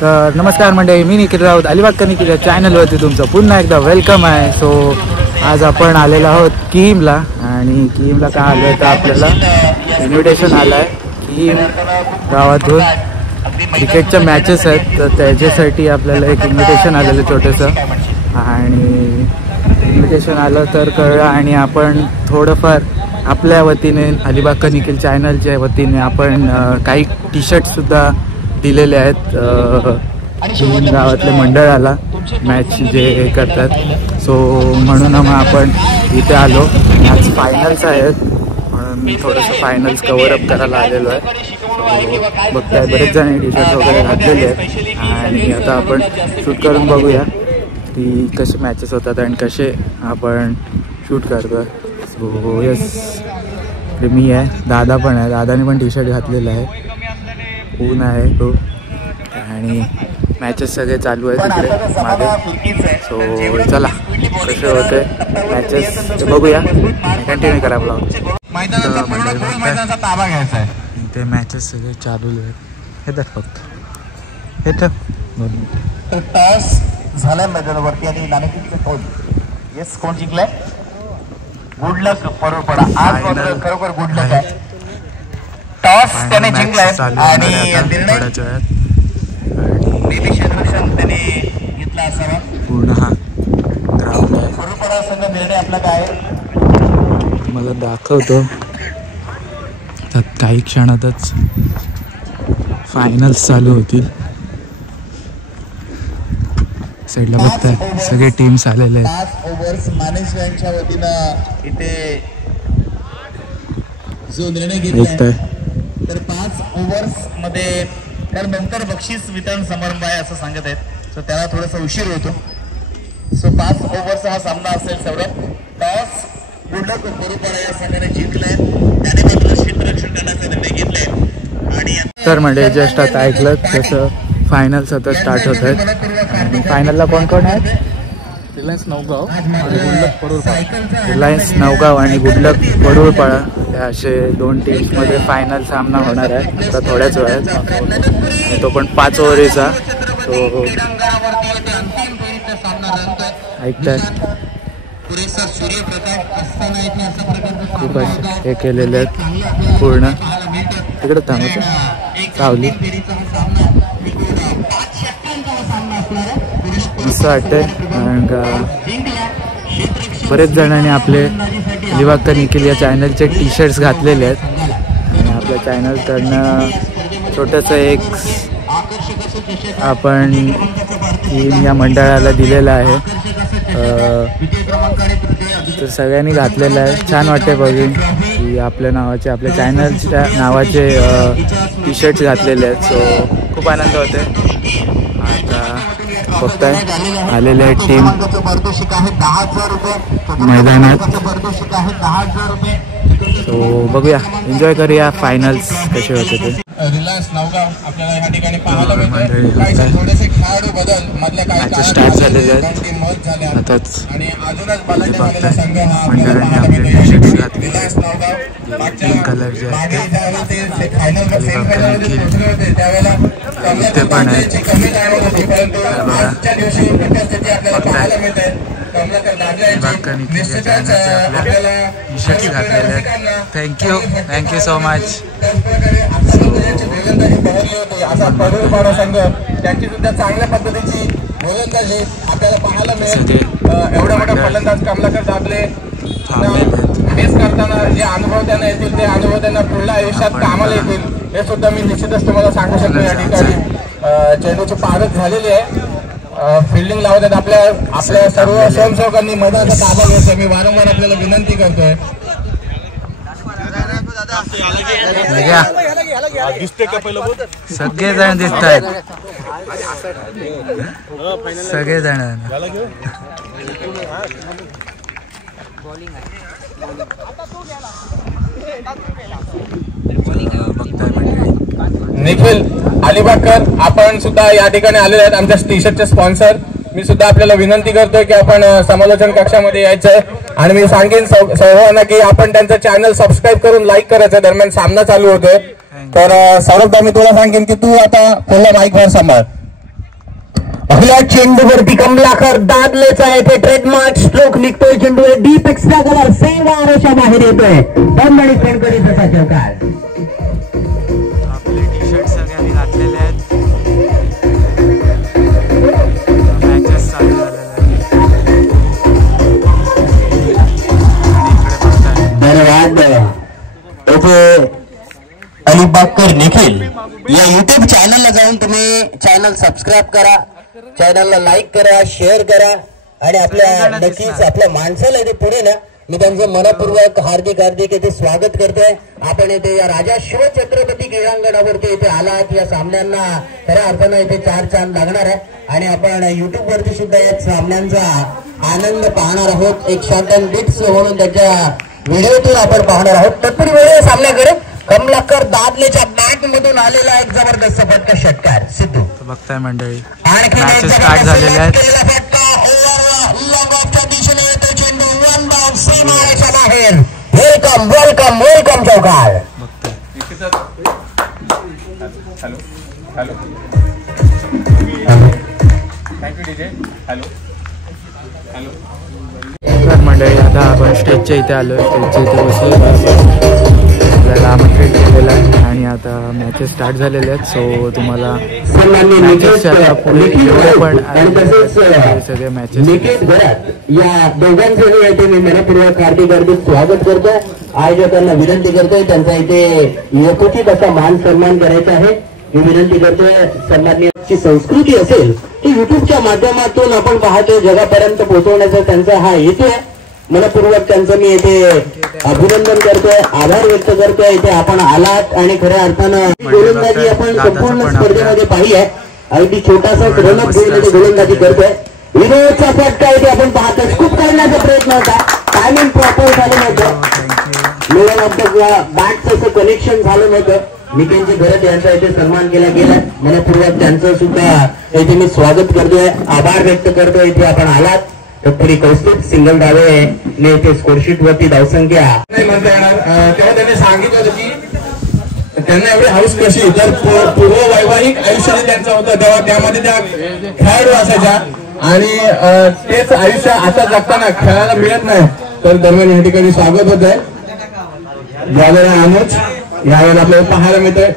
तर नमस्कार मंडळी, मी निखिल राऊत, अलिबाग का निखिल चॅनलवरती तुमचं पुन्हा एकदा वेलकम आहे. सो आज आपण आलेलो आहोत किहीमला. आणि किहीमला का आलो आहे तर आपल्याला इन्व्हिटेशन आलं आहे. किहीम गावातून क्रिकेटच्या मॅचेस आहेत, तर त्याच्यासाठी आपल्याला एक इन्व्हिटेशन आलेलं छोटंसं. आणि इन्व्हिटेशन आलं तर कळलं आणि आपण थोडंफार आपल्या वतीने अलिबाग का निखिल चॅनलच्या वतीने आपण काही टी शर्टसुद्धा दिलेले आहेत गावातल्या मंडळाला, मॅच जे हे करतात. सो म्हणून मग आपण इथे आलो. आज फायनल्स आहेत म्हणून थोडंसं फायनल्स कव्हरअप करायला आलेलो आहे. सो बघताय बरेच जण टी शर्ट वगैरे घातलेले आहेत आणि आता आपण शूट करून बघूया की कसे मॅचेस होतात आणि कसे आपण शूट करतो. सो यस, मी आहे, दादा पण आहे, दादाने पण टी शर्ट घातलेलं आहे. ऊन आहे तो आणि मॅचेस सगळे चालू आहेत तिकडे मागे. सो चला कसे होते मॅचेस ते बघूया, कंटिन्यू करा ब्लॉग. ते मॅचेस सगळे चालू आहेत. हे तर फक्त हे तर टॉस झालाय मैदानावरती आणि नाणेफेकीचा टॉस. येस, कोण जिंकलाय? गुड लक परोपडा. आज खरोखर गुड लक आहे. टॉस त्याने जिंकलाय आणि निर्णय क्षेत्ररक्षण त्याने घेतला असावा. पूर्ण हा ग्राउंड आहे. परोपडा संघ निर्णय आपला काय मला दाखवतो. त्यात काही क्षणातच फायनल्स चालू होतील. साईडला बघताय सगळे टीम्स आलेले आहेत. 5 ओव्हर्स मॅनेजमेंटच्या वतीनं इथे जो निर्णय घेतलाय तर 5 ओव्हर्स मध्ये तर नंतर बक्षीस वितरण समारंभ आहे असं सांगत आहेत. सो त्याला थोडासा उशीर होतो. सो 5 ओव्हरचा हा सामना असेल. सौरभ, टॉस गुडलक बरोबर या संघाने जिंकलाय, त्याने मात्र क्षेत्ररक्षण करण्याचा निर्णय घेतलाय. आणि तर म्हणजे जस्ट आता ऐकलं तसं फायनल्स आता स्टार्ट होत आहेत. आणि फायनलला कोण कोण आहेत? रिलायन्स नवगाव आणि गुडलक परुळपाडा या असे 2 टीम्समध्ये फायनल सामना होणार आहे आता थोड्याच वेळात. आणि तो पण 5 ओव्हरीचा. तो ऐकताय खूप असे हे केलेले आहेत पूर्ण. तिकडे थांबत सावली मस्त वाटतंय. बरेच जणांनी आपले अलिबाग का निखिल या चॅनलचे टी शर्ट्स घातलेले आहेत आणि आपल्या चॅनलकडनं छोटंसं एक आपण या मंडळाला दिलेलं आहे. तर सगळ्यांनी घातलेलं आहे. छान वाटते बघून की आपल्या नावाचे, आपल्या चॅनलच्या नावाचे टी शर्ट्स घातलेले आहेत. सो खूप आनंद होते. आता बघताय आलेले आहेत टीम मैदानात. सो बघूया, एन्जॉय करूया फायनल्स कसे होते ते. रिलायन्स नवगाव आपल्याला या ठिकाणी पाहायला मिळते. थोडेसे खेळाडू बदल मधल्या काही स्टार्ट झालेले आहेत आताच. आणि अजूनच बदलले झालेला संघ हा मंडळाने आपले टी शर्ट्स घातले. रिलायन्स नवगाव पिंक कलरचे आहेत ते फायनल होते त्यावेळेला ते पण आहेत. आजच्या दिवशी उपस्थिती आपल्याला पाहायला मिळते. टी शर्ट्स घातलेले आहेत. Thank you so much. असा परुळपाडा संघ त्यांची सुद्धा चांगल्या पद्धतीची गोलंदाजी आपल्याला पाहायला मिळेल. एवढा मोठा फलंदाज कमलाकर दाबले फेस करताना जे अनुभव त्यांना येतील ते अनुभव त्यांना पुढल्या आयुष्यात कामाला येतील हे सुद्धा मी निश्चितच तुम्हाला सांगू शकतो. या ठिकाणी चेंडूची पारख झालेली आहे. फिल्डिंग लावत आहेत. आपल्या सर्व स्वयंसेवकांनी मैदानाचा ताबा घ्यायचा मी वारंवार आपल्याला विनंती करतोय. सगळे जण दिसत आहेत. सगळे जण निखिल अलिबागकर आपण सुद्धा या ठिकाणी आलेले आहेत. आमच्या टी शर्टचे स्पॉन्सर. मी सुद्धा आपल्याला विनंती करतोय की आपण समालोचन कक्षामध्ये यायचंय आणि मी सांगेन सर्वांना की आपण त्यांचं चॅनल सबस्क्राईब करून लाईक करायचं. दरम्यान सामना चालू होतोय. तर सौरभ, मी तुला सांगेन की तू आता पुढला माईक वर सांभाळ. पहिल्या चेंडूवरती कमलाकर दादलेचा येथे ट्रेडमार्क स्ट्रोक निघतोय. चेंडू डीप एक्स्ट्रा कव्हर सेवा आरोशा बाहेर येतोय. बंद आणि फटकडीचा चौकार. आपले टी शर्ट सगळ्यांनी घातलेले आहेत. मॅचेस चालू झालेले आहेत. धन्यवाद. येथे अलिबागकर निखिल या युट्यूब चॅनलला जाऊन तुम्ही चॅनल सबस्क्राईब करा, चॅनलला लाईक करा, शेअर करा आणि आपल्या नक्कीच आपल्या माणसाला इथे पुढे ना मी त्यांचं मनपूर्वक हार्दिक येथे स्वागत करतोय. आपण येथे या राजा शिवछत्रपती क्रीडांगणावरती इथे आलात. या सामन्यांना खऱ्या अर्थानं इथे 4 चांद लागणार आहे आणि आपण युट्यूब वरती सुद्धा या सामन्यांचा आनंद पाहणार आहोत. एक शॉर्ट अँड बिट्स म्हणून त्याच्या व्हिडिओतून आपण पाहणार आहोत. तत्पूर्वी वेळ सामन्याकडे कमलाकर दादलेच्या बॅट मधून आलेला एक जबरदस्त फटका षटकार सिद्धू. बघताय मंडळी मॅचेस स्टार्ट झालेले आहेत. वेलकम वेलकम वेलकम चौकार. Hello hello thank you DJ. Hello hello. तर मंडळी आता आपण स्टेजच्या इथे आलो. स्टेजच्या इथे बसलो, आपल्याला आमंत्रित केलेलं आहे आणि आता मॅचेस स्टार्ट झालेले आहेत. सो तुम्हाला मॅचेसच्या पुढे जेवढे पण सगळे मॅचेस या दोघांचं इथे मी मनपूर्वक हार्दिक स्वागत करतो. आयोजकांना विनंती करतोय त्यांचा इथे यथोचित असा मान सन्मान करायचा आहे. मी विनंती करतोय सन्माननीय संस्कृती असेल ती युट्यूबच्या माध्यमातून आपण पाहतो जगापर्यंत पोहोचवण्याचा त्यांचा हा हेतू आहे. मनपूर्वक त्यांचं मी येथे अभिनंदन करतोय, आभार व्यक्त करतोय. इथे आपण आलात आणि खऱ्या अर्थानं गोलंदाजी आपण संपूर्ण स्पर्धेमध्ये पाहिली आहे. अगदी छोटासा रनअप घेऊन गोलंदाजी करतोय. विरोधचा फटका इथे आपण पाहतोय. खूप करण्याचा प्रयत्न होता, टायमिंग प्रॉपर झालं नव्हतं, मिडल ऑफ द बॅटचं असं कनेक्शन झालं नव्हतं. निकेंची घरत यांचा इथे सन्मान केला गेला. मनपूर्वक त्यांचं सुद्धा इथे मी स्वागत करतोय, आभार व्यक्त करतोय. इथे आपण आलात डॉक्टरी कौस्तुभ सिंगल डावे ने इथे स्कोरशीट वरती धावसंख्या नाही म्हणता येणार. तेव्हा त्यांनी सांगितलं होतं की त्यांना एवढी हाऊस कशी तर पूर्व वैवाहिक आयुष्य त्यांचं होतं तेव्हा त्यामध्ये त्या खेळाडू असायच्या आणि तेच आयुष्य आता जगताना खेळायला मिळत नाही. तर दरम्यान या ठिकाणी स्वागत होत आहे. यावेळेला अनुज यावेळेला आपल्याला पाहायला मिळतोय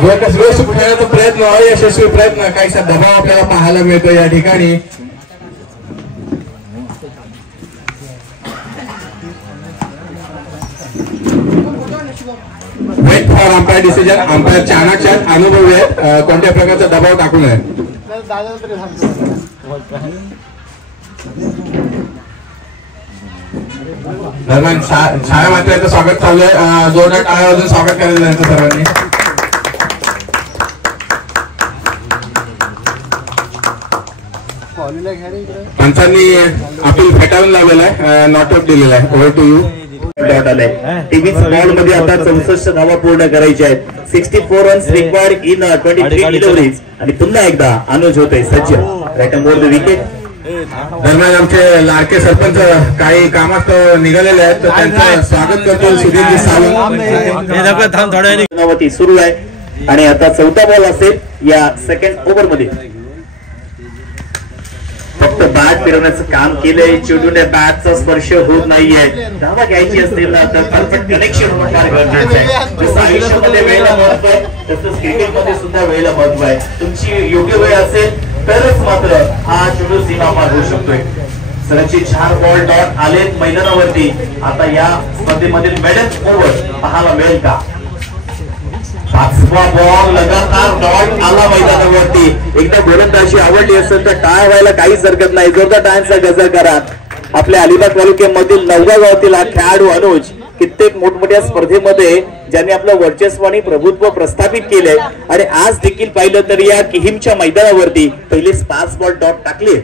जो कसं खेळायचा प्रयत्न अयशस्वी प्रयत्न काहीसा दबाव आपल्याला पाहायला मिळतो या ठिकाणी. Wait for umpire decision. Umpire Chanakya अनुभवी आहेत, कोणत्या प्रकारचा दबाव टाकू नये. दरम्यान छाया मात्रेचं स्वागत चालू आहे. जोरदार टाळ्या वाजून स्वागत करायचं त्यांचं सर्वांनी. पंचांनी अपील फेटाळून लावलेला आहे, नॉट आउट दिलेला आहे. Over to you. डॉट आलाय. टीव्ही स्मॉल मध्ये आता 64 धावा पूर्ण करायच्या आहेत. 64 रन्स रिक्वायर्ड इन 23 डिलिव्हरीज आणि पुन्हा एकदा अनुज होतोय सज्ज. Right more the wicket. दरम्यान आमचे लाडके सरपंच काही कामात निघालेले आहेत तर त्यांचं स्वागत करतो. सुधीरजी सावंत सुरू आहे आणि आता चौथा बॉल असेल या सेकंड ओव्हर मध्ये. फक्त बॅट फिरवण्याचं काम केलंय. चेंडूने बॅटचा स्पर्श होत नाहीये. धावा घ्यायची असतील ना तर परफेक्ट कनेक्शन फार गरजेचं आहे. जसं आयुष्यामध्ये वेळेला महत्व आहे तसंच क्रिकेटमध्ये सुद्धा वेळेला महत्व आहे. तुमची योग्य वेळ असेल तरच मात्र हा चेंडू सीमा पार होऊ शकतोय. सरांची 4 बॉल डॉट आलेत मैदानावरती. आता या स्पर्धेमधील मेडल ओव्हर पाहायला मिळेल का? 5वा बॉल लगातार डॉट आला मैदानावरती. एकदा गोलंदाजी आवडली असेल तर टाळ्या व्हायला काहीच हरकत नाही. जोरदार टाळ्यांचा गजर करा. आपल्या अलिबाग तालुक्यामधील 9व्या गावातील हा खेळाडू अनुज कित्येक मोठमोठ्या स्पर्धेमध्ये ज्यांनी आपलं वर्चस्व आणि प्रभुत्व प्रस्थापित केलंय आणि आज देखील पाहिलं तर या किहिमच्या मैदानावरती पहिले 5 बॉल डॉट टाकले.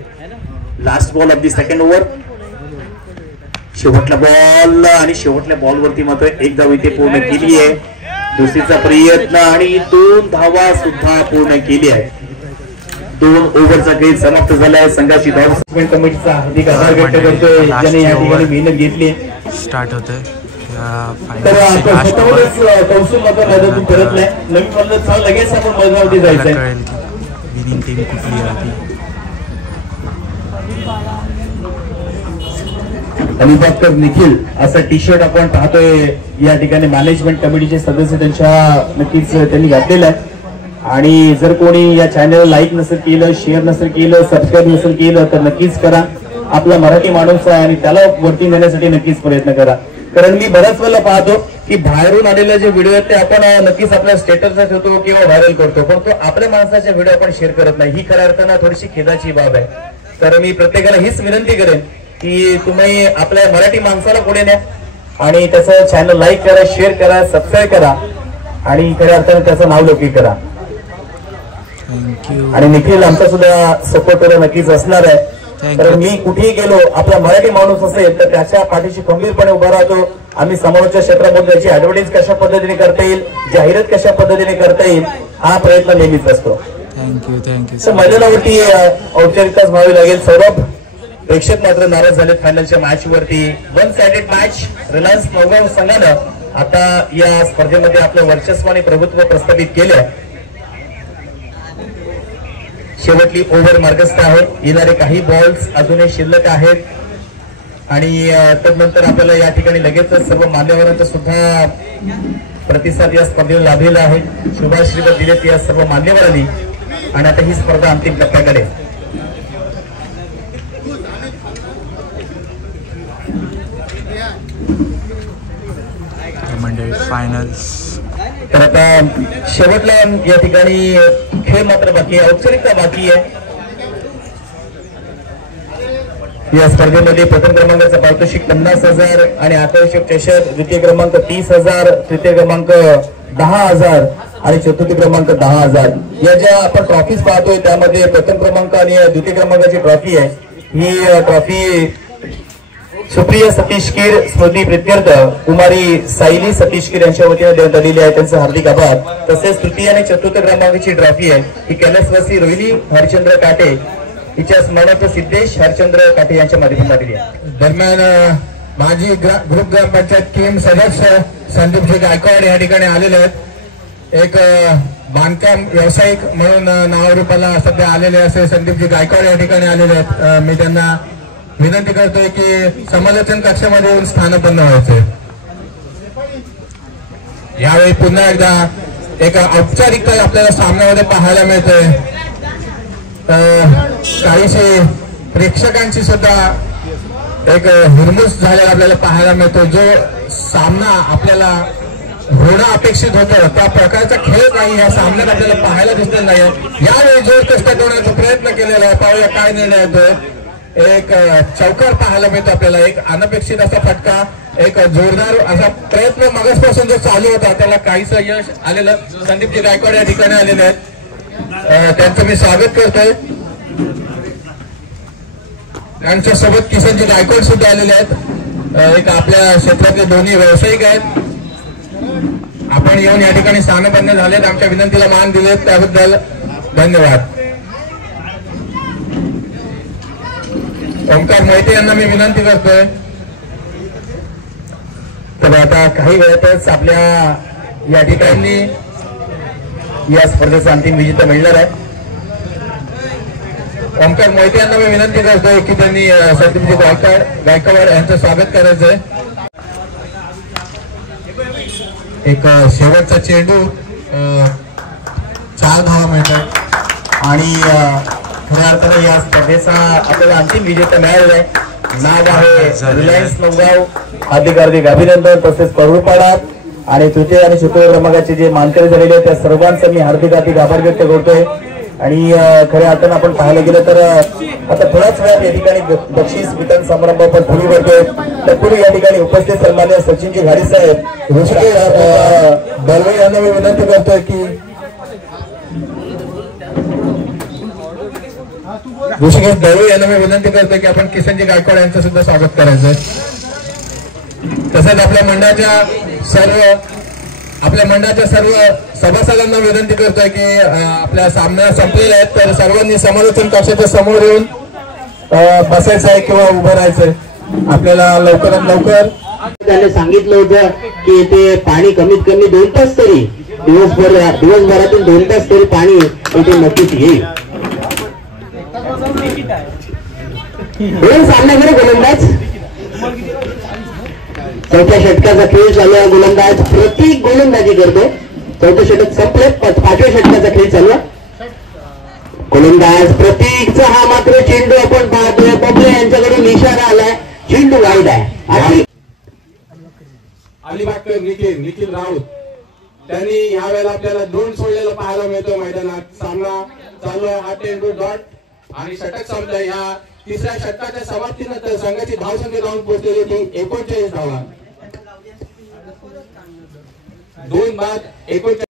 Last ball of the second over. शेवटला बॉल आणि शेवटल्या बॉलवरती मात्र एक धाव इथे पूर्ण केली आहे. दुसरीचा प्रयत्न आणि 2 धावा सुद्धा पूर्ण केली आहे. 2 ओव्हरचा खेळ समाप्त झालाय. संघाची धाव कमिटीचा अधिक आभार व्यक्त करतोय ज्यांनी या ठिकाणी मेहनत घेतली. स्टार्ट होतोय. विनिंग टीम कुठली आहे अलिबागकर निखिल असा टी शर्ट आपण पाहतोय या ठिकाणी मॅनेजमेंट कमिटीचे सदस्य त्यांच्या नक्कीच त्यांनी घातलेला आहे. आणि जर कोणी या चॅनलला लाईक नसेल केलं, शेअर नसेल केलं, सबस्क्राईब नसेल केलं तर नक्कीच करा. आपला मराठी माणूस आहे आणि त्याला वरती नेण्यासाठी नक्कीच प्रयत्न करा. कारण मी बऱ्याच वेळेला पाहतो की बाहेरून आलेले जे व्हिडिओ आहेत ते आपण नक्कीच आपल्या स्टेटसला ठेवतो किंवा व्हायरल करतो, पण तो आपल्या माणसाचे व्हिडिओ आपण शेअर करत नाही. ही खऱ्या अर्थानं थोडीशी खेदाची बाब आहे. तर मी प्रत्येकाला हीच विनंती करेन की तुम्ही आपल्या मराठी माणसाला पुढे न्या आणि त्याचं चॅनल लाईक करा, शेअर करा, सबस्क्राईब करा आणि खऱ्या अर्थानं त्याचं नाव लौकिक करा. आणि निखिल आमचा सुद्धा सपोर्टर नक्कीच असणार आहे. कारण मी कुठेही गेलो, आपला मराठी माणूस असेल तर त्याच्या पाठीशी खंबीरपणे उभा राहतो. आम्ही समोरच्या क्षेत्रामध्ये त्याची ऍडव्हर्टाईज कशा पद्धतीने करता येईल, जाहिरात कशा पद्धतीने करता येईल हा प्रयत्न नेहमीच असतो. थँक्यू. मैदानावरती औपचारिकताच व्हावी लागेल. सौरभ प्रेक्षक मात्र नाराज झाले फायनलच्या मॅच वरती. One sided match. Reliance Navgaon संघानं आता या स्पर्धेमध्ये आपलं वर्चस्व आणि प्रभुत्व प्रस्थापित केले. शेवटली ओव्हर मार्गस्थ आहे. येणारे काही बॉल्स अजूनही शिल्लक आहेत आणि तदनंतर आपल्याला या ठिकाणी लगेचच सर्व मान्यवरांचा सुद्धा प्रतिसाद या स्पर्धेला लाभलेला आहे. शुभाश्रीवर दिलेत या सर्व मान्यवरांनी आणि आता ही स्पर्धा अंतिम टप्प्याकडे. फायनल्स. तर आता शेवटला या ठिकाणी खेळ मात्र बाकी आहे, औपचारिकता बाकी आहे. या स्पर्धेमध्ये प्रथम क्रमांकाचा पारितोषिक 50,000 आणि आकर्षक चषक, द्वितीय क्रमांक 30,000, तृतीय क्रमांक 10,000 आणि चतुर्थ क्रमांक 10,000. या ज्या आपण ट्रॉफीज पाहतोय त्यामध्ये प्रथम क्रमांक आणि द्वितीय क्रमांकाची ट्रॉफी आहे. ही ट्रॉफी सुप्रिया सतीश कीर स्मृती प्रित्यर्थ कुमारी सायली सतीश कीर यांच्या वतीने देण्यात आलेली आहे. त्यांचं हार्दिक आभार. तसेच तृतीय आणि चतुर्थ क्रमांकाची ट्रॉफी आहे ही कैलासवासी रोहिणी हरचंद्र काटे हिच्या स्मरणार्थ सिद्धेश हरचंद्र काटे यांच्या माध्यमातून आलेली आहे. दरम्यान माजी ग्रुप ग्रामपंचायत कीम सदस्य संदीपजी गायकवाड या ठिकाणी आलेले आहेत. एक बांधकाम व्यावसायिक म्हणून नावारूपाला सध्या आलेले असे संदीपजी गायकवाड या ठिकाणी आलेले आहेत. मी त्यांना विनंती करतोय की समालोचन कक्षामध्ये येऊन स्थानापन्न व्हायचे. यावेळी पुन्हा एकदा एक औपचारिकता आपल्याला सामन्यामध्ये पाहायला मिळते. काहीशी प्रेक्षकांची सुद्धा एक हुरमुस झालेला आपल्याला पाहायला मिळतो. जो सामना आपल्याला होणं अपेक्षित होतं त्या प्रकारचा खेळ काही या सामन्यात आपल्याला पाहायला दिसत नाही. यावेळी जोर कष्ट ठेवण्याचा प्रयत्न केलेला आहे. पाहूया काय निर्णय येतोय. एक चौकार पाहायला मिळतो आपल्याला. एक अनपेक्षित असा फटका, एक जोरदार असा प्रयत्न मगासपासून जो चालू होता त्याला काहीच यश आलेलं. संदीपजी गायकवाड या ठिकाणी आलेले आहेत. त्यांचं मी स्वागत करतोय. त्यांच्या सोबत किसनजी गायकवाड सुद्धा आलेले आहेत. एक आपल्या क्षेत्रातले दोन्ही व्यावसायिक आहेत. आपण येऊन या ठिकाणी स्थानपन्न झालेत, आमच्या विनंतीला मान दिलेत त्याबद्दल धन्यवाद. ओमकार मोहिते यांना मी विनंती करतोय. तर आता काही वेळातच आपल्या या ठिकाणी या स्पर्धेचा अंतिम विजेता मिळणार आहे. ओमकार मोहिते यांना मी विनंती करतोय की त्यांनी संदीपजी गायकवाड यांचं स्वागत करायचंय. एक शेवटचा चेंडू 4 धावा मिळतात आणि खऱ्या अर्थानं या स्पर्धेचा आपल्याला अंतिम विजेता मिळालेला आहे. नाव आहे रिलायन्स नवगाव. हार्दिक हार्दिक अभिनंदन. तसेच परुळपाडा आणि तृतीय आणि चतुर्थ क्रमांकाचे जे मानकरी झालेले आहेत त्या सर्वांचा मी हार्दिक हार्दिक आभार व्यक्त करतोय. आणि खऱ्या अर्थानं आपण पाहायला गेलं तर आता थोड्याच वेळात या ठिकाणी बक्षीस वितरण समारंभ आपण पुढे करतोय. तत्पूर्वी या ठिकाणी उपस्थित सन्मान्य सचिनजी घाडी साहेब ऋषिकेश दळवे यांना मी विनंती करतोय की ऋषिकेश दळवे यांना मी विनंती करतोय की आपण किसनजी गायकवाड यांचं सुद्धा स्वागत करायचंय. तसेच आपल्या मंडळाच्या सर्व सभासदांना विनंती करतोय की आपल्या सामना संपलेला आहे तर सर्वांनी समालोचन कक्षाच्या समोर येऊन बसायचं आहे किंवा उभं राहायचंय. आपल्याला लवकरात लवकर त्याने सांगितलं होतं की इथे पाणी कमीत कमी 2 तास तरी दिवसभरातून 2 तास तरी पाणी इथे नक्कीच येईल. दोन सामनावीर गोलंदाज. चौथ्या षटकाचा खेळ चालू आहे. गोलंदाज प्रतीक गोलंदाजी करतो. चौथं षटक संपले. पाचव्या षटकाचा खेळ चालू आहे. गोलंदाज प्रतीकचा हा मात्र चेंडू आपण पाहतोय. बबले यांच्याकडून इशारा आलाय. चेंडू वाईड आहे. अलिबागकर निखिल राऊत त्यांनी यावेळेला आपल्याला दोन सोडलेलं पाहायला मिळतो मैदानात. सामना चालू आहे. हा चेंडू डॉट आणि षटक संपलाय. या तिसऱ्या षटकाच्या समाप्तीनंतर संघाची धावसंख्या जाऊन पोहोचलेली ती 39 धावा. 2 बाद 39.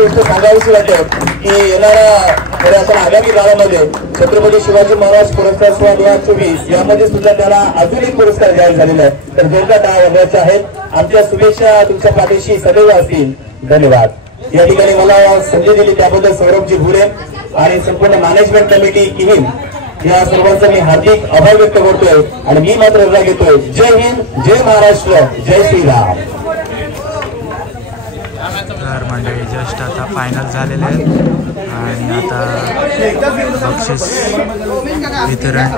गोष्ट सांगावीशी वाटते की येणाऱ्या आपण आगामी काळामध्ये छत्रपती शिवाजी महाराज पुरस्कार सोहळा 2024 यामध्ये सुद्धा त्याला अजून एक पुरस्कार जाहीर झालेला आहे. तर जोरदार टाळ्या वाजवायचे आहेत. आमच्या शुभेच्छा तुमच्या पाठीशी सदैव असतील. धन्यवाद. या ठिकाणी मला संधी दिली त्याबद्दल सौरभजी भुरे आणि संपूर्ण मॅनेजमेंट कमिटी किहीम या सर्वांचा मी हार्दिक आभार व्यक्त करतोय आणि मी मात्र रजा घेतोय. जय हिंद, जय महाराष्ट्र, जय श्रीराम. तर मंडळी जस्ट आता फायनल झालेले आहेत आणि आता बक्षीस वितरण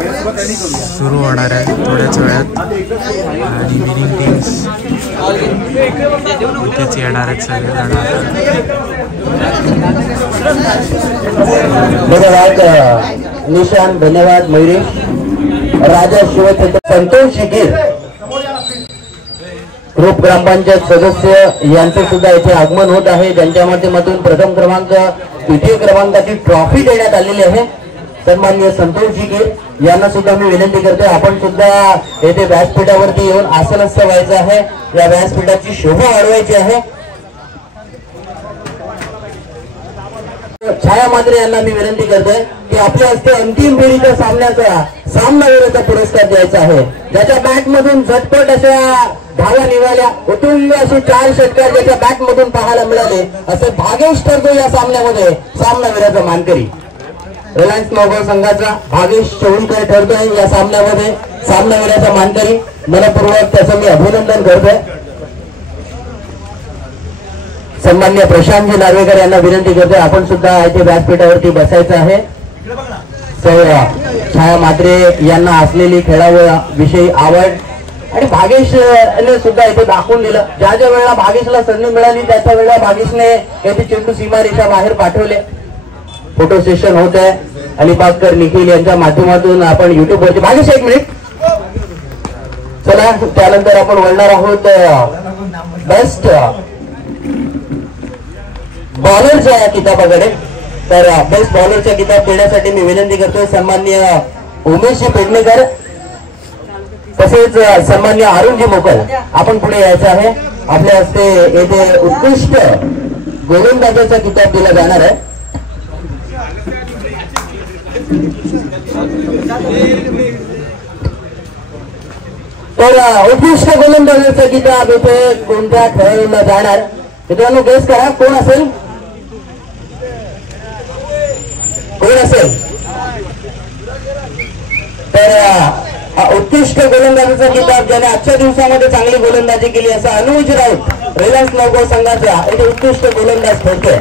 सुरू होणार आहे थोड्याच वेळात आणि विनिंग टीम्स इथेच येणार आहेत सगळेजण. धन्यवाद निशान, धन्यवाद मयुरेश. राजा शिवछत्र संतोष गिर ग्रुप ग्रामपंचायत सदस्य यांचे सुद्धा येथे आगमन होत आहे. त्यांच्या माध्यमातून प्रथम क्रमांक द्वितीय क्रमांकाची ट्रॉफी देण्यात आलेली आहे. सन्माननीय संतोष जिगे यांना सुद्धा मी विनंती करतोय, आपण सुद्धा येथे व्यासपीठावरती येऊन आसनस्थ व्हायचं आहे, या व्यासपीठाची शोभा वाढवायची आहे. छाया मात्रे यांना मी विनंती करतोय की आपल्या हस्ते अंतिम फेरीच्या सामन्याचा सामनावीराचा पुरस्कार द्यायचा आहे, ज्याच्या बॅट मधून झटपट अशा धावा निघाल्या, उत्तुंग असे 4 षटकार ज्याच्या बॅट मधून पाहायला मिळाले, असे भागेश ठरतो या सामन्यामध्ये सामनावीराचा मानकरी. रिलायन्स नौगाव संघाचा भागेश चौळीकर ठरतोय या सामन्यामध्ये सामनावीराचा मानकरी. मनपूर्वक त्याचं मी अभिनंदन करतोय. सन्माननीय प्रशांतजी नार्वेकर यांना विनंती करतोय, आपण सुद्धा इथे व्यासपीठावरती बसायचं आहे. छाया मात्रे यांना असलेली खेळाविषयी आवड आणि भागेशने सुद्धा इथे दाखवून दिलं. ज्या ज्या वेळेला भागेशला संधी मिळाली त्याच्या वेळेला भागेशने येथे चेंडू सीमारेषा बाहेर पाठवले. फोटो सेशन होत आहे अलिबागकर निखिल यांच्या माध्यमातून. आपण युट्यूब वरती भागेश 1 मिनिट. चला त्यानंतर आपण वळणार आहोत बेस्ट बॉलरच्या या किताबाकडे. तर बेस्ट बॉलरचा किताब देण्यासाठी मी विनंती करतोय सन्माननीय उमेशजी पेडणेकर तसेच सन्माननीय अरुणजी मोकल. आपण पुढे यायचं आहे. आपल्या हस्ते येथे उत्कृष्ट गोलंदाजाचा किताब दिला जाणार आहे. तर उत्कृष्ट गोलंदाजाचा किताब येथे कोणत्या खेळाडूला जाणार मित्रांनो, गेस करा कोण असेल. तर उत्कृष्ट गोलंदाजीचा किताब ज्याने आजच्या दिवसामध्ये चांगली गोलंदाजी केली असा अनुज राऊत रिलायन्स नौगाव संघाचा इथे उत्कृष्ट गोलंदाज ठरतोय.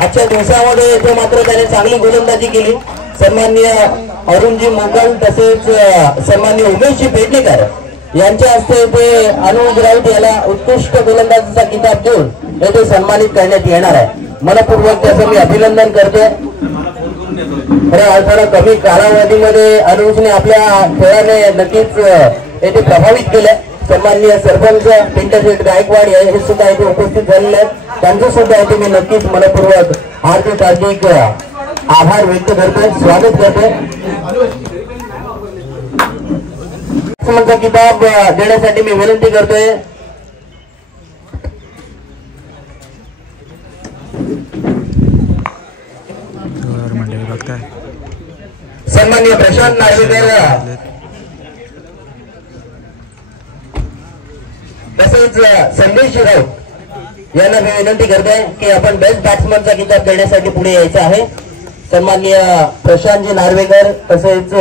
आजच्या दिवसामध्ये येथे मात्र त्याने चांगली गोलंदाजी केली. सन्माननीय अरुणजी मोगल तसेच सन्माननीय उमेशजी पेडणेकर यांच्या हस्ते येथे अनुज राऊत याला उत्कृष्ट गोलंदाजीचा किताब देऊन येथे सन्मानित करण्यात येणार आहे. मनपूर्वक त्याचं मी अभिनंदन करतोय. खऱ्या अर्थानं कमी कालावधीमध्ये अनुजने आपल्या खेळाने नक्कीच येथे प्रभावित केलंय. सन्माननीय सरपंच पिंटशेठ गायकवाड हे सुद्धा येथे उपस्थित झालेले आहेत. त्यांचं सुद्धा येथे मी नक्कीच मनपूर्वक हार्दिक आभार व्यक्त करतोय, स्वागत करतोय. किताब देण्यासाठी मी विनंती करतोय सन्माननीय प्रशांत नार्वेकर तसेच संदेश राऊत यांना मी विनंती करतोय की आपण बेस्ट बॅट्समनचा किताब देण्यासाठी पुढे यायचं आहे. सन्माननीय प्रशांतजी नार्वेकर तसेच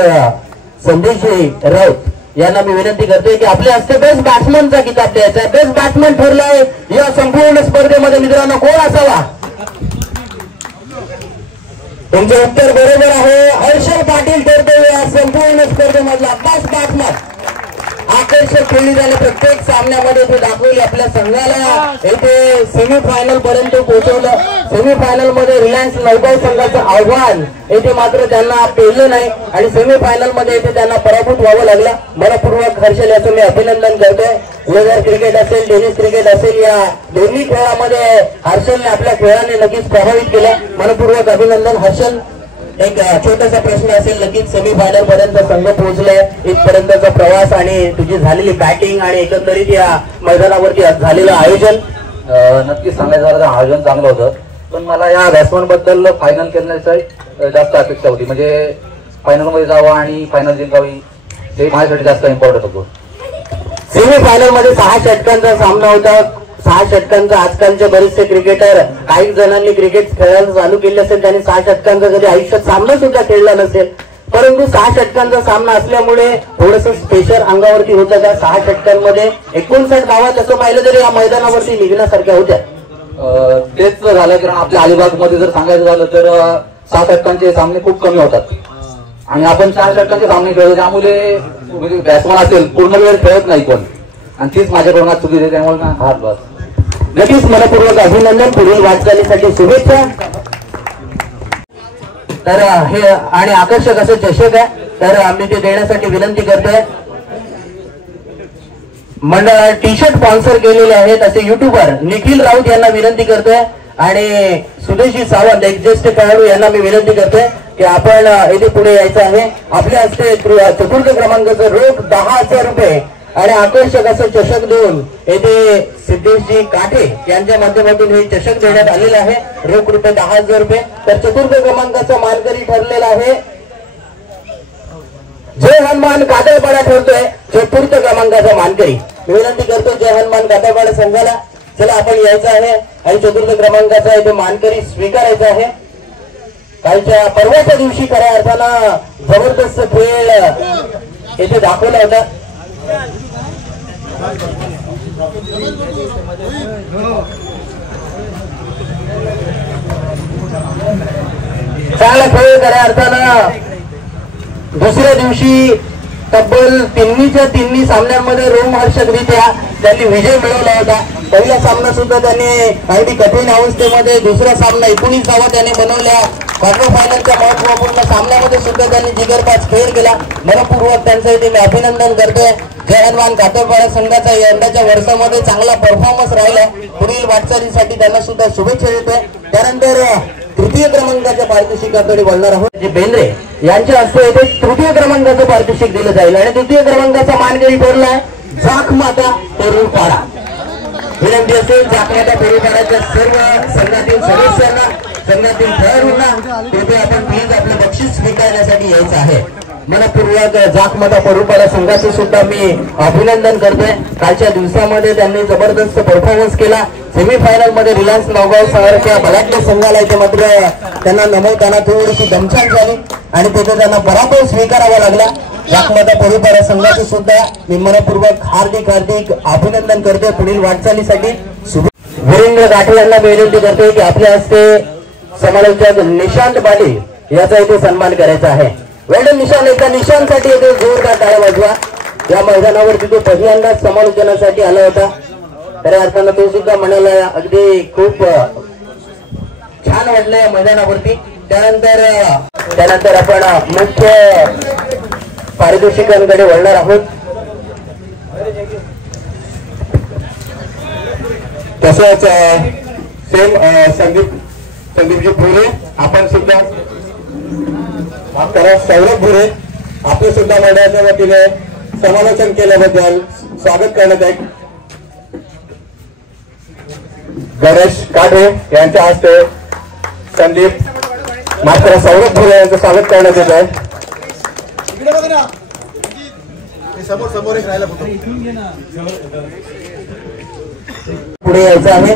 संदेश राऊत यांना मी विनंती करतोय की आपल्या हस्ते बेस्ट बॅट्समनचा किताब द्यायचा आहे. बेस्ट बॅट्समन ठरलाय या संपूर्ण स्पर्धेमध्ये मित्रांनो कोण असावा. तुमचे उत्तर बरोबर आहे. हर्षल पाटील ठरतोय या संपूर्ण स्पर्धेमधला बेस्ट बॅट्समन. आकर्षक खेळली झाली प्रत्येक सामन्यामध्ये ते दाखवली. आपल्या संघाला येथे सेमीफायनल पर्यंत पोहोचवलं. सेमीफायनल मध्ये रिलायन्स नौगाव संघाचं आव्हान येथे मात्र त्यांना पेललं नाही आणि सेमीफायनल मध्ये येथे त्यांना पराभूत व्हावं लागलं. मनपूर्वक हर्षल याचं मी अभिनंदन करतोय. लेदर क्रिकेट असेल टेनिस क्रिकेट असेल या दोन्ही खेळामध्ये हर्षलने आपल्या खेळाने नक्कीच प्रभावित केलं. मनपूर्वक अभिनंदन हर्षल. एक छोटासा प्रश्न असेल, नक्कीच सेमीफायनल पर्यंत संघ पोहोचलाय, इथपर्यंतचा प्रवास आणि तुझी झालेली बॅटिंग आणि एकंदरीत या मैदानावरती झालेलं आयोजन. नक्कीच सांगायचं झालं तर आयोजन चांगलं होतं, पण मला या बॅट्समन बद्दल फायनल खेळण्याची जास्त अपेक्षा होती. म्हणजे फायनल मध्ये जावं आणि फायनल जिंकावी हे माझ्यासाठी जास्त इम्पॉर्टंट होतं. सेमीफायनल मध्ये 6 षटकांचा सामना होता. 6 षटकांचा आजकालचे बरेचसे क्रिकेटर काही जणांनी क्रिकेट खेळायला चालू केले असेल, त्यांनी 6 षटकांचा कधी आयुष्यात सामना सुद्धा खेळला नसेल. परंतु 6 षटकांचा सामना असल्यामुळे थोडस स्पेशल अंगावरती होतं. त्या 6 षटकांमध्ये 59 धावा तसं पाहिलं तरी या मैदानावरती निघण्यासारख्या होत्या. तेच झालं, कारण आपल्या अलिबाग मध्ये जर सांगायचं झालं तर 6 षटकांचे सामने खूप कमी होतात आणि आपण 4 षटकांचे सामने खेळतो. त्यामुळे बॅट्समन असेल पूर्ण वेळ खेळत नाही कोण, आणि तीच माझ्याकडून आज चुकी आहे. त्यामुळे हात बस. नक्कीच मनपूर्वक अभिनंदन. पुढील वाटचालीसाठी शुभेच्छा. तर हे आणि आकर्षक असं चषक आहे, तर आम्ही ते देण्यासाठी विनंती करतोय. मंडळाने टी शर्ट स्पॉन्सर केलेले आहेत असे युट्यूबर निखिल राऊत यांना विनंती करतोय आणि सुदेशी सावंत एक ज्येष्ठ खेळाडू यांना मी विनंती करतोय की आपण येथे पुढे यायचं आहे. आपल्या हस्ते चतुर्थ क्रमांकाचं रोख 10,000 रुपये आणि आकर्षक असं चषक देऊन येथे सिद्धेशजी काठे यांच्या माध्यमातून हे चषक देण्यात आलेलं आहे. रोख रुपये 10,000 रुपये. तर चतुर्थ क्रमांकाचा मानकरी ठरलेला आहे जय हनुमान कातळपाडा ठरतोय चतुर्थ क्रमांकाचा मानकरी. विनंती करतो जय हनुमान कातळपाडा संघाला, चला आपण यायचं आहे आणि चतुर्थ क्रमांकाचा इथे मानकरी स्वीकारायचा आहे. कालच्या परवाच्या दिवशी खऱ्या अर्थानं जबरदस्त खेळ येथे दाखवला होता. चांगला खेळ खऱ्या अर्थानं दुसऱ्या दिवशी तब्बल तिन्ही सामन्यांमध्ये रोमहर्षकरित्या त्यांनी विजय मिळवला होता. पहिला सामना सुद्धा त्यांनी अगदी कठीण अवस्थेमध्ये, दुसरा सामना 19 धावा त्यांनी बनवल्या. क्वार्टर फायनलच्या महत्वपूर्ण सामन्यामध्ये सुद्धा त्यांनी जिगरबाज खेळ केला. मनपूर्वक त्यांचं इथे मी अभिनंदन करतोय. जय हनुमान कातळपाडा संघाचा यंदाच्या वर्षामध्ये चांगला परफॉर्मन्स राहिला. पुढील वाटचालीसाठी त्यांना सुद्धा शुभेच्छा देतोय. त्यानंतर तृतीय क्रमांकाच्या पारितोषिकाकडे बोलणार आहोत. जे बेंद्रे यांच्या हस्ते येथे तृतीय क्रमांकाचं पारितोषिक दिलं जाईल आणि तृतीय क्रमांकाचा मानकरी ठरलाय जाखमाता तरुणपाडा. विनंती असेल जाखमाता तरुणपाड्याच्या सर्व संघातील सदस्यांना, संघातील खेळाडूंना कृपया आपण प्लीज आपलं बक्षीस स्वीकारण्यासाठी यायचं आहे. मनपूर्वक जाखमाता तरुणपाडा संघाचे सुद्धा मी अभिनंदन करतोय. कालच्या दिवसामध्ये त्यांनी जबरदस्त परफॉर्मन्स केला. सेमीफायनल मध्ये रिलायन्स नौगाव सारख्या बलाढ्य संघाला इथे मात्र त्यांना नमवताना थोडीशी दमछाक झाली आणि तिथे त्यांना पराभव स्वीकारावा लागला. जाखमाता तरुणपाडा संघाचे सुद्धा मी मनपूर्वक हार्दिक अभिनंदन करतोय. पुढील वाटचालीसाठी वीरेंद्र गाठे यांना विनंती करतोय की आपल्या हस्ते समालोचक निशांत बाले याचा इथे सन्मान करायचा आहे. वेल्डन निशांत, एकदा निशांतसाठी इथे जोरदार टाळ्या वाजवा. या मैदानावरती तो पहिल्यांदाच समालोचनासाठी आला होता. खऱ्या अर्थानं तो सुद्धा म्हणाला अगदी खूप छान वाटलं या मैदानावरती. त्यानंतर आपण मुख्य पारितोषिकांकडे वळणार आहोत. तसंच सेम संदीपजी भुरे, आपण सुद्धा सौरभ भुरे आपले सुद्धा मंडळाच्या वतीने समालोचन केल्याबद्दल स्वागत करण्यात आहे. गणेश काढे यांच्या हस्ते संदीप मात्र सौरभ भुरे यांचं स्वागत करण्यात येत आहे. पुढे यायचं आहे.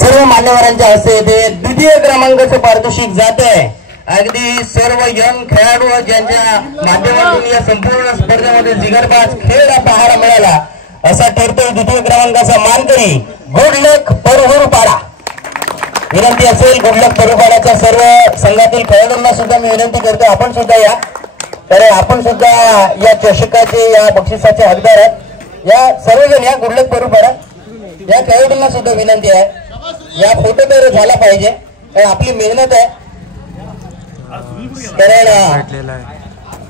सर्व मान्यवरांच्या हस्ते येथे द्वितीय क्रमांकाचं पारितोषिक जात आहे. अगदी सर्व यंग खेळाडू ज्यांच्या माध्यमातून या संपूर्ण स्पर्धेमध्ये जिगरबाज खेळ पाहायला मिळाला असा ठरतोय द्वितीय क्रमांकाचा मानकरी गुडलक परुहरपाडा. विनंती असेल गुडलक परुहरपाड्याच्या सर्व संघातील खेळाडूंना सुद्धा मी विनंती करतो आपण सुद्धा या. तर आपण सुद्धा या चषकाचे, या बक्षिसाचे हकदार आहेत. या सर्वजण या गुडलक परुहरपाडा या खेळाडूंना सुद्धा विनंती आहे या फोटो तर झाला पाहिजे, कारण आपली मेहनत आहे. कारण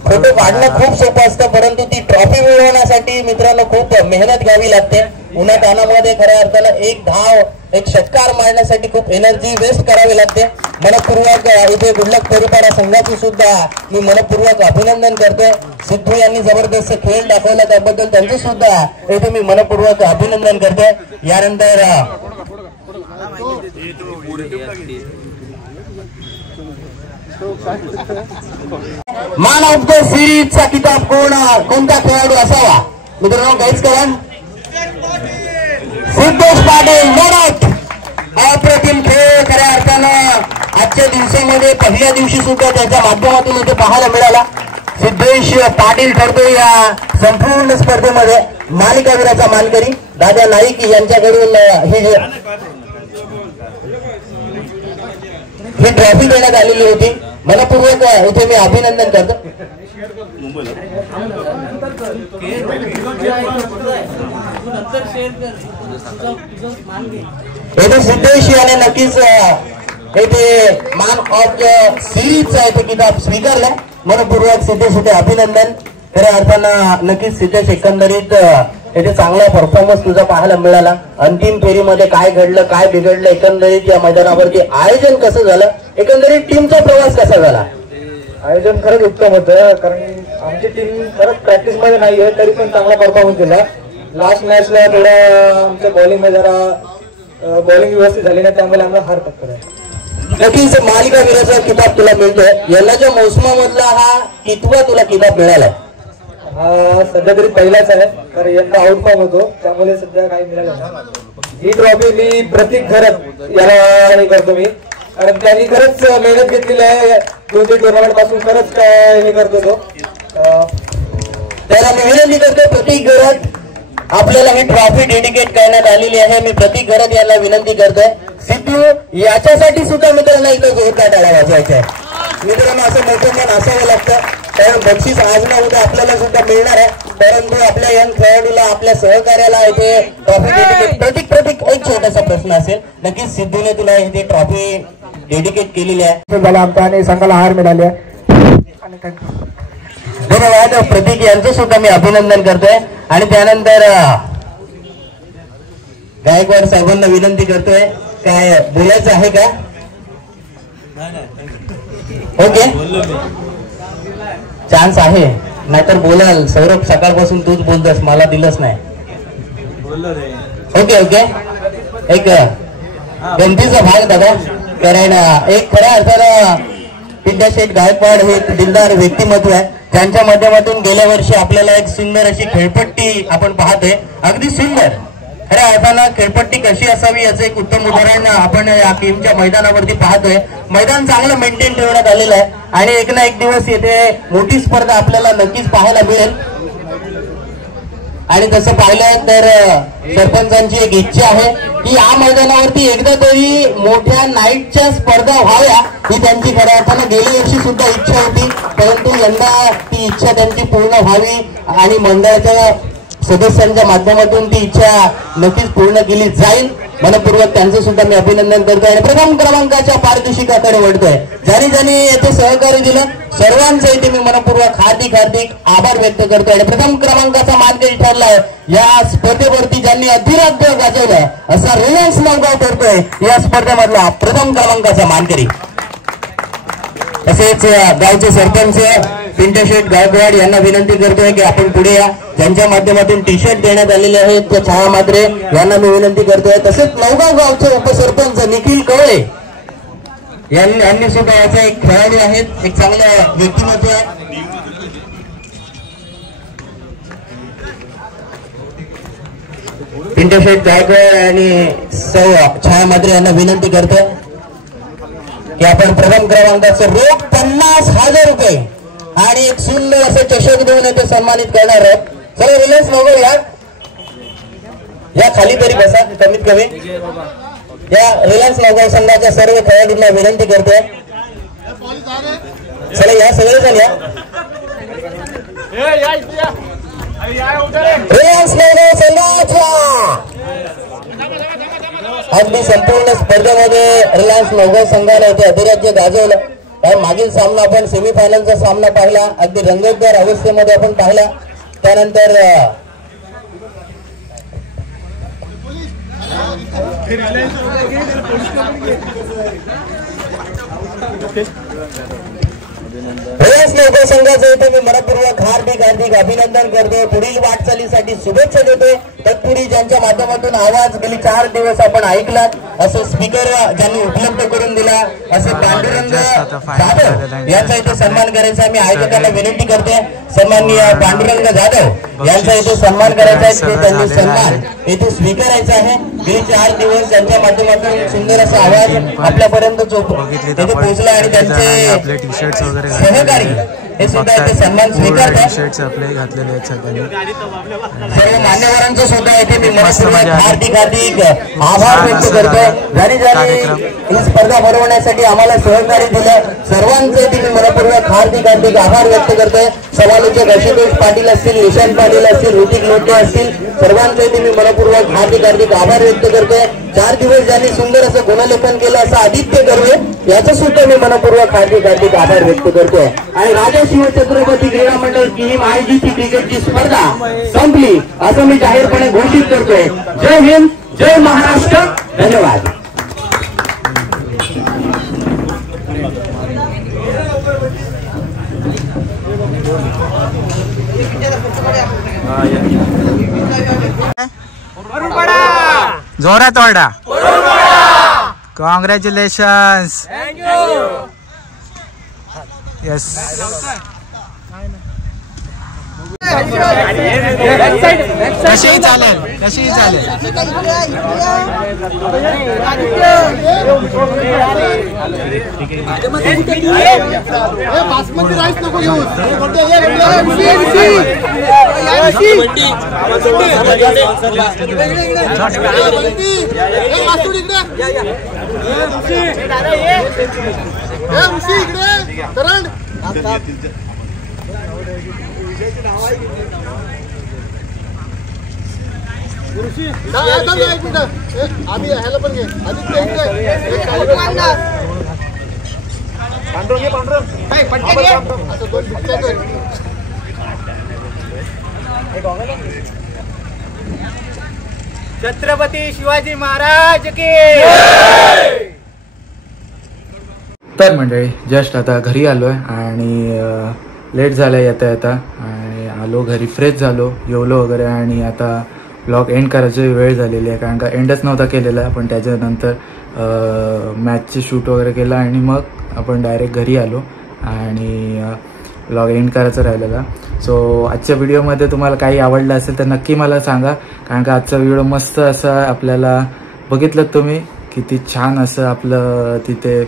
फोटो काढणं खूप सोपं असतं, परंतु ती ट्रॉफी मिळवण्यासाठी मित्रांनो खूप मेहनत घ्यावी लागते. उन्हातानामध्ये खऱ्या अर्थानं एक धाव, एक षटकार मारण्यासाठी खूप एनर्जी वेस्ट करावी लागते. मनपूर्वक इथे गुडलक परुहरपाडा संघाचे सुद्धा मी मनपूर्वक अभिनंदन करतोय. सिद्धू यांनी जबरदस्त खेळ दाखवला त्याबद्दल त्यांचे सुद्धा इथे मी मनपूर्वक अभिनंदन करतोय. यानंतर मॅन ऑफ द सिरीजचा किताब कोणता खेळाडू असावा मित्रांनो काहीच करा. सिद्धेश पाटील मोडक अप्रतिम खेळ खऱ्या अर्थानं आजच्या दिवसामध्ये पहिल्या दिवशी सुद्धा त्याच्या माध्यमातून इथे पाहायला मिळाला. सिद्धेश पाटील ठरतोय या संपूर्ण स्पर्धेमध्ये मालिकावीराचा मानकरी. दादा नाईक यांच्याकडून ही ट्रॉफी देण्यात आलेली होती. मनपूर्वक इथे मी अभिनंदन करतो. येथे सिद्धेश याने नक्कीच येथे मॅन ऑफ द सिरीजचा इथे किताब स्वीकारला. मनपूर्वक सिद्धेश अभिनंदन. खऱ्या अर्थानं नक्कीच सिद्धेश एकंदरीत येथे चांगला परफॉर्मन्स तुझा पाहायला मिळाला. अंतिम फेरीमध्ये काय घडलं काय बिघडलं, एकंदरीत या मैदानावरती आयोजन कसं झालं, एकंदरीत टीमचा प्रवास कसा झाला? आयोजन खरंच उत्तम होतं, कारण आमची टीम खरंच प्रॅक्टिस मध्ये नाहीये तरी पण चांगला परफॉर्मन्स दिला. लास्ट मॅचला थोडा आमच्या बॉलिंग मध्ये जरा बॉलिंग व्यवस्थित झाली नाही, त्यामुळे आम्हाला हार पत्करला. नक्कीच मालिका वीराचा किताब तुला मिळतोय. यंदाच्या मोसमामधला हा कितवा तुला किताब मिळालाय? हा सध्या तरी पहिलाच आहे, कारण यंदा आउटफॉर्म होतो त्यामुळे सध्या काही मिळालं नाही. ही ट्रॉफी मी प्रतीक घरत याला करतो मी, कारण त्यांनी खरंच मेहनत घेतलेली आहे 2-3 टुर्नामेंट पासून, खरंच काय हे करतो तो. त्याला मी विनंती करतो प्रतीक घरत, आपल्याला ही ट्रॉफी डेडिकेट करण्यात आलेली आहे. मी प्रतीक घरत याला विनंती करतोय. सिद्धू याच्यासाठी सुद्धा मित्रांना इथं जोरदार टाळ्या वाजवायच्या आहे. मित्रांनो असं मोठं मन असावं लागतं, कारण बक्षीस आज ना उद्या आपल्याला सुद्धा मिळणार आहे. परंतु आपल्या यंग खेळाडूला आपल्या सहकार्याला इथे ट्रॉफी डेडिकेट प्रतीक एक छोटासा प्रश्न असेल, नक्कीच सिद्धूने तुला इथे ट्रॉफी डेडिकेट केलेली आहे. झाला आमचा आणि संघाला हार मिळाली. धन्यवाद प्रतीक यांचं सुद्धा मी अभिनंदन करतोय. आणि त्यानंतर गायकवाड साहेबांना विनंती करतोय, काय बोलायचं आहे का? ओके चान्स आहे, नाहीतर बोलाल. सौरभ सकाळपासून तूच बोलतोस, मला दिलंच नाही. ओके ओके एक गमतीचा भाग दादा, कारण एक खऱ्या अर्थानं विद्याशेठ गायकवाड हे दिलदार व्यक्तिमत्व आहे, त्यांच्या माध्यमातून गेल्या वर्षी आपल्याला एक सुंदर अशी खेळपट्टी आपण पाहतोय. अगदी सुंदर खऱ्या अर्थानं खेळपट्टी कशी असावी याचं एक उत्तम उदाहरण आपण या टीमच्या मैदानावरती पाहतोय. मैदान चांगलं मेंटेन ठेवण्यात आलेलं आहे आणि एक ना एक दिवस येथे मोठी स्पर्धा आपल्याला नक्कीच पाहायला मिळेल. आणि तसं पाहिलं तर सरपंचांची एक इच्छा आहे की या मैदानावरती एकदा तरी मोठ्या नाईटच्या स्पर्धा व्हाव्या, ही त्यांची खऱ्या अर्थानं गेल्या वर्षी सुद्धा इच्छा होती, परंतु यंदा ती इच्छा त्यांची पूर्ण व्हावी आणि मंडळाच्या सदस्यांच्या माध्यमातून ती इच्छा नक्कीच पूर्ण केली जाईल. मनपूर्वक त्यांचं सुद्धा मी अभिनंदन करतोय आणि प्रथम क्रमांकाच्या पारितोषिकाकडे वळतोय. ज्यांनी ज्यांनी येथे सहकार्य दिलं सर्वांचं इथे मी मनपूर्वक हार्दिक आभार व्यक्त करतोय. आणि प्रथम क्रमांकाचा मानकरी ठरलाय या स्पर्धेवरती ज्यांनी अधिराज्य गाजवलं असा रिलायन्स नवगाव ठरतोय या स्पर्धेमधला प्रथम क्रमांकाचा मानकरी. तसेच गावचे सरपंच पिंटशेठ गायकवाड यांना विनंती करतोय की आपण पुढे या. त्यांच्या माध्यमातून टी शर्ट देण्यात आलेले आहेत त्या छाया मात्रे यांना मी विनंती करतोय. तसेच नवगाव गावचे उपसरपंच निखिल कवळे यांनी सुद्धा याचा एक खेळाडू आहेत, एक चांगलं व्यक्तिमत्व आहे. पिंटशेठ गायकवाड आणि सौ छाया मात्रे यांना विनंती करतोय की आपण प्रथम क्रमांकाचं रोख 50,000 रुपये आणि एक सुंदर असं चषक देऊन येथे सन्मानित करणार आहोत. चला रिलायन्स नवगाव या खाली तरी बसा कमीत कमी. या रिलायन्स नवगाव संघाच्या सर्व खेळाडूंना विनंती करतोय, चला या सगळेजण या. रिलायन्स नवगाव संघाच्या अगदी संपूर्ण स्पर्धेमध्ये रिलायन्स नवगाव संघाने इथे अधिराज्य गाजवलं. कारण मागील सामना आपण सेमीफायनलचा सामना पाहिला, अगदी रंगतदार अवस्थेमध्ये आपण पाहिला. त्यानंतर रिलायन्स नवगाव संघाचं इथे मी मनपूर्वक हार्दिक अभिनंदन करतोय. पुढील वाटचालीसाठी शुभेच्छा देतोय. तत्पूर्वी ज्यांच्या माध्यमातून आवाज गेली 4 दिवस आपण ऐकलात, असं स्पीकर ज्यांनी उपलब्ध करून दिला असे पांडुरंग जाधव यांचा इथे सन्मान करायचा मी आयोजकांना विनंती करते. सन्माननीय पांडुरंग जाधव यांचा इथे सन्मान करायचा आहे, त्यांनी सन्मान इथे स्वीकारायचा आहे. गेली 4 दिवस त्यांच्या माध्यमातून सुंदर असा आवाज आपल्यापर्यंत इथे पोहोचला आणि त्यांचे सहकारी हे सुद्धा इथे सन्मान स्वीकारतात. सर्व मान्यवरांचं सुद्धा इथे मी हार्दिक आभार व्यक्त करतोय. ज्यांनी ही स्पर्धा भरवण्यासाठी आम्हाला सहकार्य दिलं सर्वांचं इथे मी मनपूर्वक हार्दिक आभार व्यक्त करतोय. समालोचक आशुतोष पाटील असतील, निशांत पाटील असतील, ऋतिक लोटे असतील, सर्वांचं इथे मी मनपूर्वक हार्दिक आभार व्यक्त करतोय. 4 दिवस ज्यांनी सुंदर असं गुणलेखन केलं असं आदित्य कर्वे याचं सुद्धा मी मनपूर्वक हार्दिक आभार व्यक्त करतोय. आणि राजेश शिवछत्रपती क्रीडा मंडळ किहीम आयोजित ही क्रिकेटची स्पर्धा संपली असं मी जाहीरपणे घोषित करतोय. जय हिंद, जय महाराष्ट्र, धन्यवाद. जोरात वाडा. कॉंग्रॅच्युलेशन्स. येस. कशीही चालेल, कशीही चालेल. बासमती राईस नको घेऊ. आम्ही ह्याला पण घे. छत्रपती शिवाजी महाराज की. तर मंडळी जस्ट आता घरी आलोय आणि लेट झालं येता येता आणि आलो घरी, फ्रेश झालो, जेवलो वगैरे आणि आता ब्लॉग एंड करायची वेळ झालेली आहे. कारण का एंडच नव्हता केलेला, पण त्याच्यानंतर मॅचचे शूट वगैरे केला आणि मग आपण डायरेक्ट घरी आलो आणि ब्लॉग एंड करायचं राहिलेला. सो आजच्या व्हिडिओमध्ये तुम्हाला काही आवडलं असेल तर नक्की मला सांगा. कारण का आजचा व्हिडिओ मस्त असा आपल्याला बघितलं तुम्ही, किती छान असं आपलं तिथे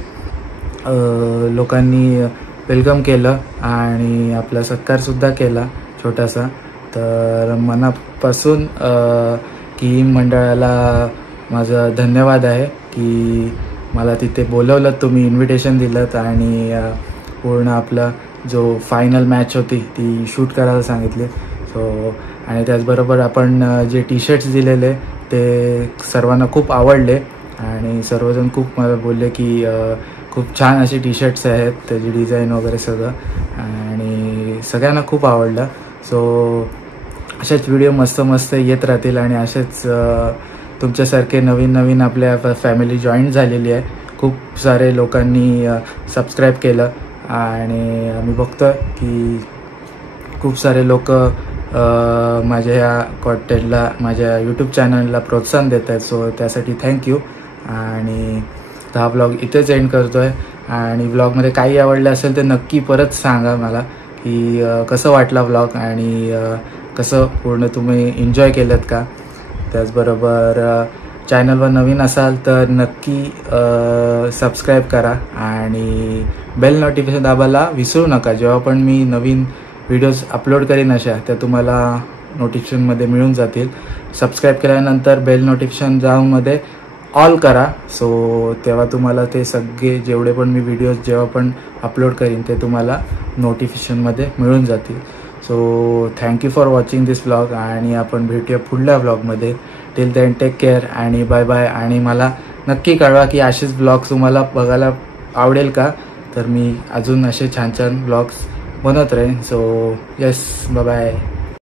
लोकांनी वेलकम केलं आणि आपला सत्कारसुद्धा केला छोटासा. तर मनापासून किहीम मंडळाला माझं धन्यवाद आहे की मला तिथे बोलवलं, तुम्ही इन्व्हिटेशन दिलं आणि पूर्ण आपला जो फायनल मॅच होती ती शूट करायला सांगितली. सो आणि त्याचबरोबर आपण जे टी शर्ट्स दिलेले ते सर्वांना खूप आवडले आणि सर्वजण खूप मला बोलले की खूप छान असे टी शर्ट्स आहेत, त्याची डिझाईन वगैरे सगळं, आणि सगळ्यांना खूप आवडलं. सो असेच व्हिडिओ मस्त मस्त येत राहतील आणि असेच तुमच्यासारखे नवीन नवीन आपल्या फॅमिली जॉईन झालेली आहे. खूप सारे लोकांनी सबस्क्राईब केलं आणि आम्ही बघतो की खूप सारे लोक माझ्या ह्या कॉन्टेंटला, माझ्या यूट्यूब चॅनलला प्रोत्साहन देत आहेत. सो त्यासाठी थँक्यू. आणि हा ब्लॉग इथेच एंड करतो आहे आणि ब्लॉगमध्ये काही आवडलं असेल तर नक्की परत सांगा मला की कसं वाटला ब्लॉग आणि कसं पूर्ण तुम्ही एन्जॉय केलं का. त्याचबरोबर चॅनलवर नवीन असाल तर नक्की सबस्क्राईब करा आणि बेल नोटिफिकेशन दाबायला विसरू नका. जेव्हा पण मी नवीन व्हिडिओज अपलोड करीन अशा त्या तुम्हाला नोटिफिकेशनमध्ये मिळून जातील. सबस्क्राईब केल्यानंतर बेल नोटिफिकेशन जाऊनमध्ये ऑल करा. सो तेव्हा तुम्हाला ते सगळे जेवढे पण मी व्हिडिओज जेव्हा पण अपलोड करीन ते तुम्हाला नोटिफिकेशनमध्ये मिळून जातील. So thank you for watching this vlog आणि आपण भेटूया पुढल्या व्लॉगमध्ये. टिल देन टेक केअर आणि बाय बाय. आणि मला नक्की कळवा की असेच व्लॉग्स तुम्हाला बघायला आवडेल का, तर मी अजून असे छान छान व्लॉग्स बनवत राहीन. So yes, bye bye.